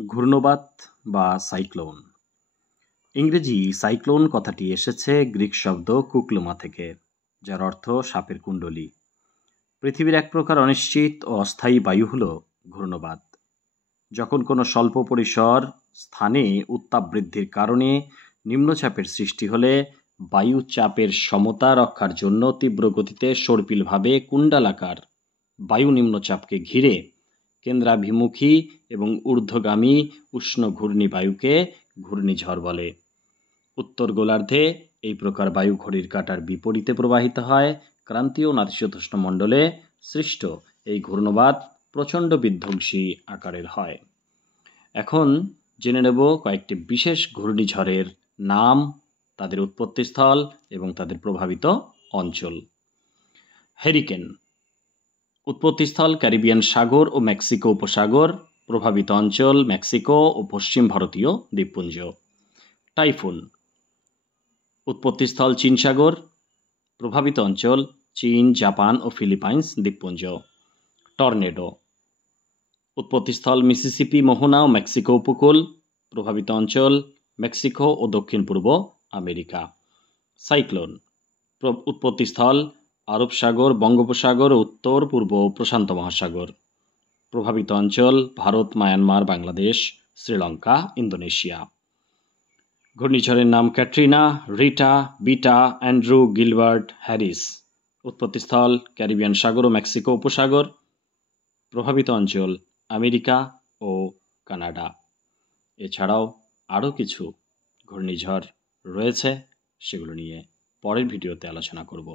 ঘূর্ণবাত বা সাইক্লোন। ইংরেজি সাইক্লোন কথাটি এসেছে গ্রিক শব্দ কুকলুমা থেকে, যার অর্থ সাপের কুণ্ডলী। পৃথিবীর এক প্রকার অনিশ্চিত ও অস্থায়ী বায়ু হল ঘূর্ণবাত। যখন কোনো স্বল্প পরিসর স্থানে উত্তাপ বৃদ্ধির কারণে নিম্নচাপের সৃষ্টি হলে বায়ু চাপের সমতা রক্ষার জন্য তীব্র গতিতে সর্পিলভাবে কুণ্ডালাকার বায়ু নিম্নচাপকে ঘিরে কেন্দ্রাভিমুখী এবং ঊর্ধ্বগামী উষ্ণ ঘূর্ণিবায়ুকে ঘূর্ণিঝড় বলে। উত্তর গোলার্ধে এই প্রকার বায়ু ঘড়ির কাঁটার বিপরীতে প্রবাহিত হয়। ক্রান্তীয় নাতিশীতোষ্ণ মণ্ডলে সৃষ্ট এই ঘূর্ণবাত প্রচণ্ড বিধ্বংসী আকারের হয়। এখন জেনে নেব কয়েকটি বিশেষ ঘূর্ণিঝড়ের নাম, তাদের উৎপত্তিস্থল এবং তাদের প্রভাবিত অঞ্চল। হেরিকেন। উৎপত্তিস্থল ক্যারিবিয়ান সাগর ও মেক্সিকো উপসাগর, প্রভাবিত অঞ্চল মেক্সিকো ও পশ্চিম ভারতীয় দ্বীপপুঞ্জ। টাইফুন। উৎপত্তিস্থল চীন সাগর, প্রভাবিত অঞ্চল চীন, জাপান ও ফিলিপাইন্স দ্বীপপুঞ্জ। টর্নেডো। উৎপত্তিস্থল মিসিসিপি মোহনা ও মেক্সিকো উপকূল, প্রভাবিত অঞ্চল মেক্সিকো ও দক্ষিণ পূর্ব আমেরিকা। সাইক্লোন। উৎপত্তিস্থল আরব সাগর, বঙ্গোপসাগর ও উত্তর পূর্ব প্রশান্ত মহাসাগর, প্রভাবিত অঞ্চল ভারত, মায়ানমার, বাংলাদেশ, শ্রীলঙ্কা, ইন্দোনেশিয়া। ঘূর্ণিঝড়ের নাম Katrina, Rita, beta, Andrew, Gilbert, Harris. উৎপত্তিস্থল ক্যারিবিয়ান সাগর ও মেক্সিকো উপসাগর, প্রভাবিত অঞ্চল আমেরিকা ও কানাডা। এছাড়াও আরও কিছু ঘূর্ণিঝড় রয়েছে, সেগুলো নিয়ে পরের ভিডিওতে আলোচনা করব।